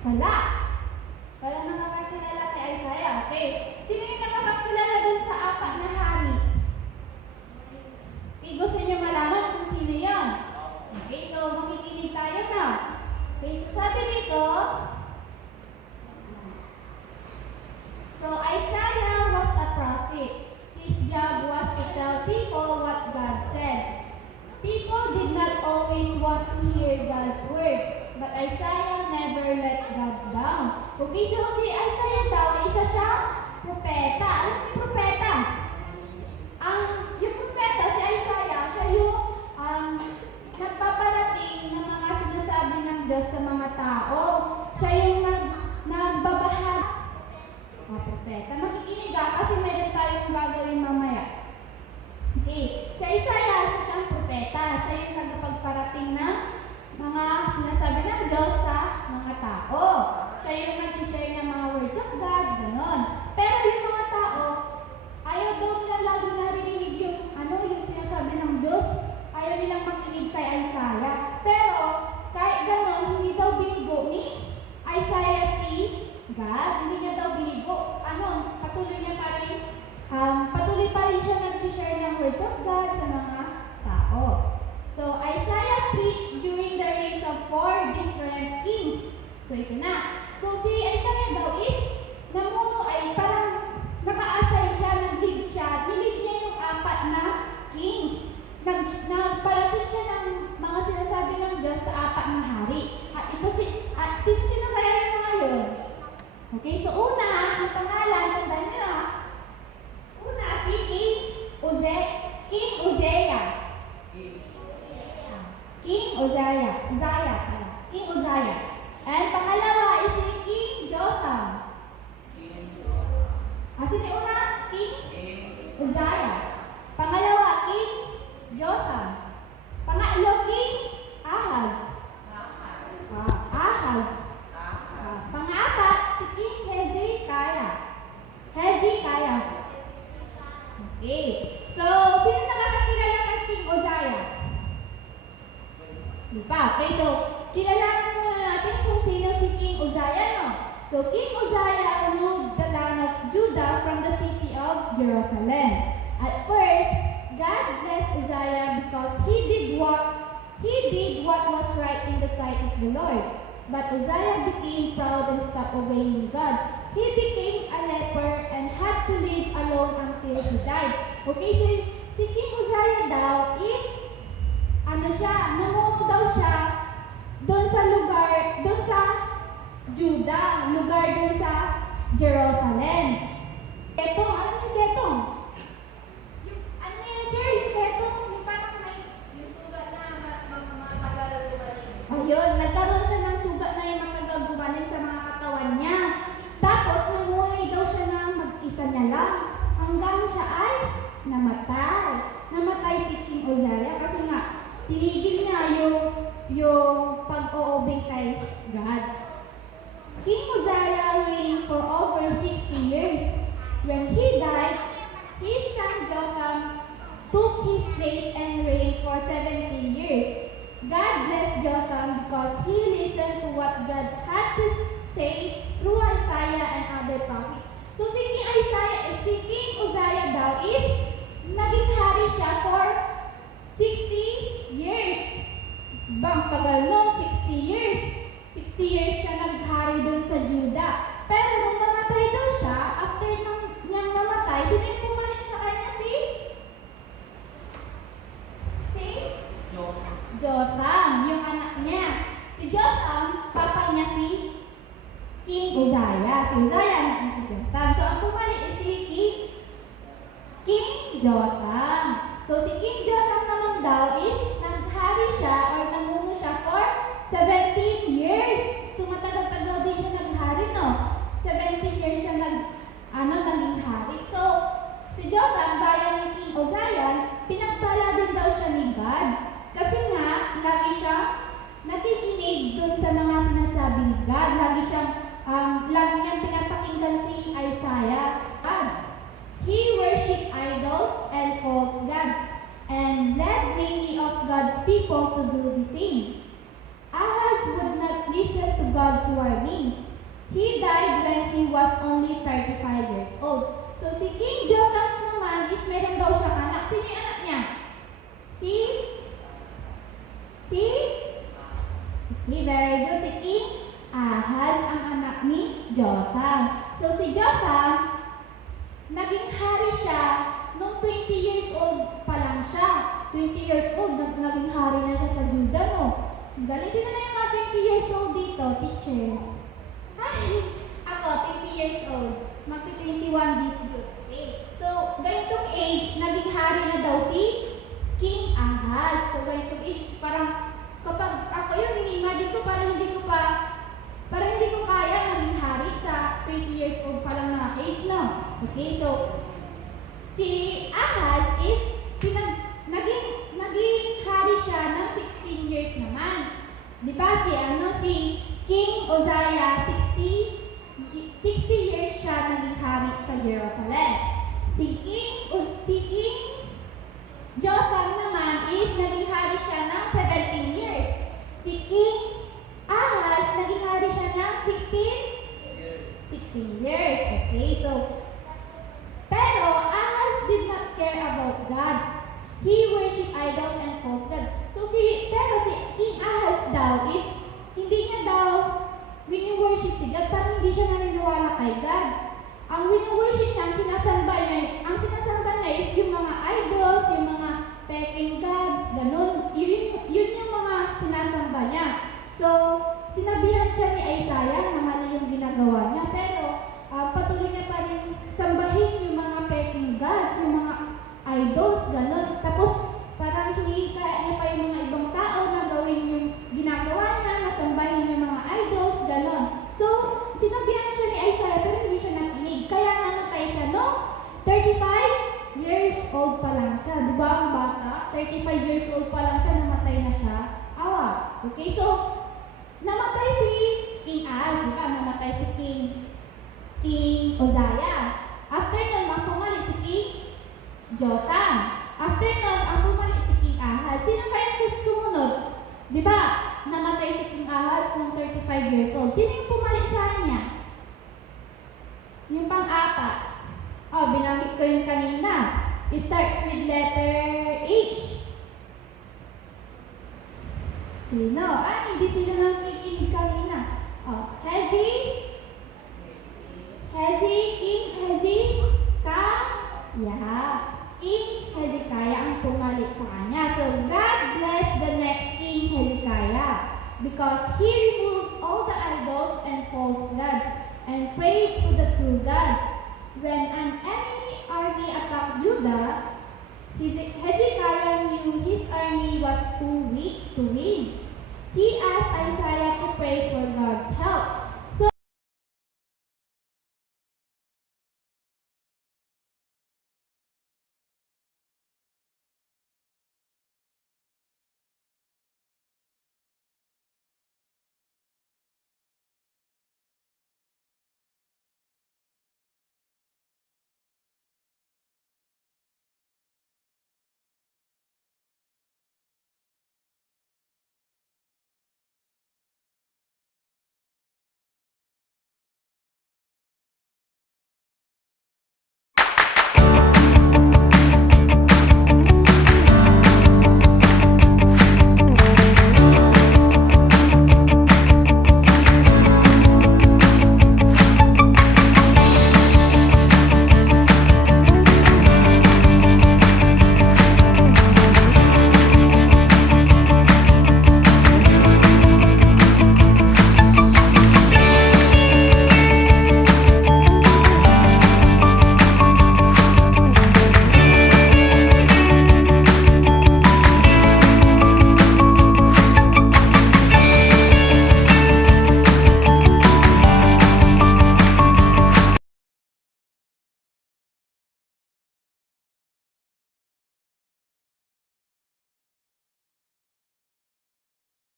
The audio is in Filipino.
Wala. Wala nakakakilala kay Isaiah. Okay. Sino yung nakakakilala dun sa apat na hari? Okay, gusto niyo malaman kung sino yun? Okay, so makikinig tayo na. Okay, so sabi dito, so Isaiah was a prophet. His job was to tell people what God said. People did not always want to hear God's word, but Isaiah never let God down. Okay, so si Isaiah daw, isa siyang propeta. Alam niyo yung propeta? Yung propeta, si Isaiah, siya yung nagpaparating ng mga sinasabi ng Diyos sa mga tao. Siya yung nagbabahag. Propeta. Makikinig kasi meron tayong gagawin mamaya. Okay. Si Isaiah, isa siyang propeta. Siya yung nagpapagparating ng mga sinasabi ng Diyos sa mga tao. Siya yung nag-share ng mga words of God, gano'n. Pero yung mga tao, ayaw daw nila lagi narinig yung sinasabi ng Diyos. Ayaw nilang makinig kay Isaiah. Pero, kahit gano'n, hindi daw binigo ni Isaiah si God. Hindi niya daw binigo. Patuloy pa rin siya nag-share ng words of God sa mga tao. So, Isaiah preached during the reigns of 4 different kings. So, ito na. So, si Isaiah daw is namuno ay parang naka-assign siya, nag-lead siya. Nilid niya yung 4 na kings. Nagparating siya ng mga sinasabi ng Diyos sa 4 na hari. At ito sino kaya yung mga yun? Okay, so una, ang pangalan, tandaan niyo una, si King Uzziah. King Uzziah. And pangalawa is si King Jotham. Sino una? King Uzziah. Pangalawa, King Jotham. Pangatlo, King Ahaz. Pang-apat, si King Hezekiah. Okay. So, sino nakakakilala kay King Uzziah? Di pa. Okay, so, kilalanin muna natin kung sino si King Uzziah, no? So, King Uzziah ruled the land of Judah from the city of Jerusalem. At first, God blessed Uzziah because he did what was right in the sight of the Lord. But Uzziah became proud and stopped obeying God. He became a leper and had to live alone until he died. Okay, so si King Uzziah daw is, namuno daw siya doon sa Judah, lugar doon sa Jerusalem. Ketong, ano yung ketong? Ano yung chair? Yung ketong, yung parang may... Yung sugat na matagal gumaling. Ayun, nagkaroon siya ng sugat na yung matagal gumaling sa mga katawan niya. Tapos, namuhay daw siya ng mag-isa niya lang hanggang siya ay namatay. Namatay si King Uzziah kasi nga, tinigil niya yung pag-o-obey kay God. King Uzziah reigned for over 60 years. When he died, his son Jotham took his place and reigned for 17 years. God blessed Jotham because he listened to what God had to say through Isaiah and other prophets. So si King Uzziah daw is naging hari siya for 60 years. Bang tagal nun, 60 years. 60 years siya naghari doon sa Judah. Pero nung namatay daw siya, after niyang namatay, sino yung pumalit sa kanya? Si Jotham, yung anak niya. Si Jotham, papa niya si King Uzziah. Si Uzziah, anak niya si Jotham. So, ang pumalit is si King Jotham. So, si King Jotham naman daw is naghari siya or namuno siya for 17 years. So, matagal-tagal din siya naghari, no? 17 years siya naging hari. So, si Jotham, gaya ni King Uzziah, pinagpala din daw siya ni God. Kasi nga, lagi siya nakikinig dun sa mga sinasabi ni God. Lagi niyang pinapakinggan si Isaiah. God. He worshipped idols and false gods and led many of God's people to do the same. Ahaz would not listen to God's warnings. He died when he was only 35 years old. So si King Jotham naman is meron daw siyang anak. Sino yung anak niya? Si? Okay, very good. Si King Ahaz ang anak ni Jotham. So si Jotham, naging hari siya nung 20 years old pa lang siya. 20 years old, naging hari na siya sa Judah, no? Ang galing. Sino na yung mga 20 years old dito? Teachers. Ay, ako, 20 years old. Magti-21 this good. Okay. So, ganitong age, naging hari na daw si King Ahaz. So, ganitong age, parang kapag ako yun, ini-imagine ko parang hindi ko kaya maging hari sa 20 years old pa lang na age, no? Okay, so, si Ahaz is naging hari siya ng 16 years naman. Di ba si King Uzziah 60 years siya naging hari sa Jerusalem. Si King Jotham naman is naging hari siya ng 17 years. Si King Ahaz naging hari siya ng 16 years. Okay, so pero Ahaz did not care about God. He worshiped idols and false gods. So pero si King Ahaz daw is hindi niya daw wini-worship si God, parang hindi siya naniniwala kay God. Ang wini-worship niya, ang sinasamba niya is yung mga idols, yung mga peking gods, ganun. Yun yung mga sinasamba niya. So, sinabihan siya ni Isaiah na mali yung ginagawa niya, pero patuloy niya pa rin sambahin yung mga peking gods, yung mga idols, ganun. Tapos, parang hinihikaya niya pa yung mga ibang tao na gawin yung ginagawa niya, na sambahin yung mga idols, ganun. So, sinabihan siya ni Isaiah, pero hindi siya nakinig. Kaya namatay siya, no? 35 years old pa lang siya. Di ba ang bata? 35 years old pa lang siya, namatay na siya. Awa. Okay, so, namatay si King Ahaz, di ba? Namatay si King Uzziah. After nun, ang pumalit si King Jotham. After nun, ang pumalit si King Ahaz. Sino kaya siya sumunod? Di ba? Namatay si King Ahaz nung 35 years old. Sino yung pumalit sa kanya? Yung pang-apat. Oh, binanggit ko yung kanina. It starts with letter H. Sino? Hindi sila nakikinig kanina. Oh, King Hezekiah ang pumalit sa kanya. So, God blessed the next King Hezekiah because he removed all the idols and false gods and prayed to the true God. When an enemy army attacked Judah, Hezekiah knew his army was too weak to win. He asked Isaiah to pray for God's help.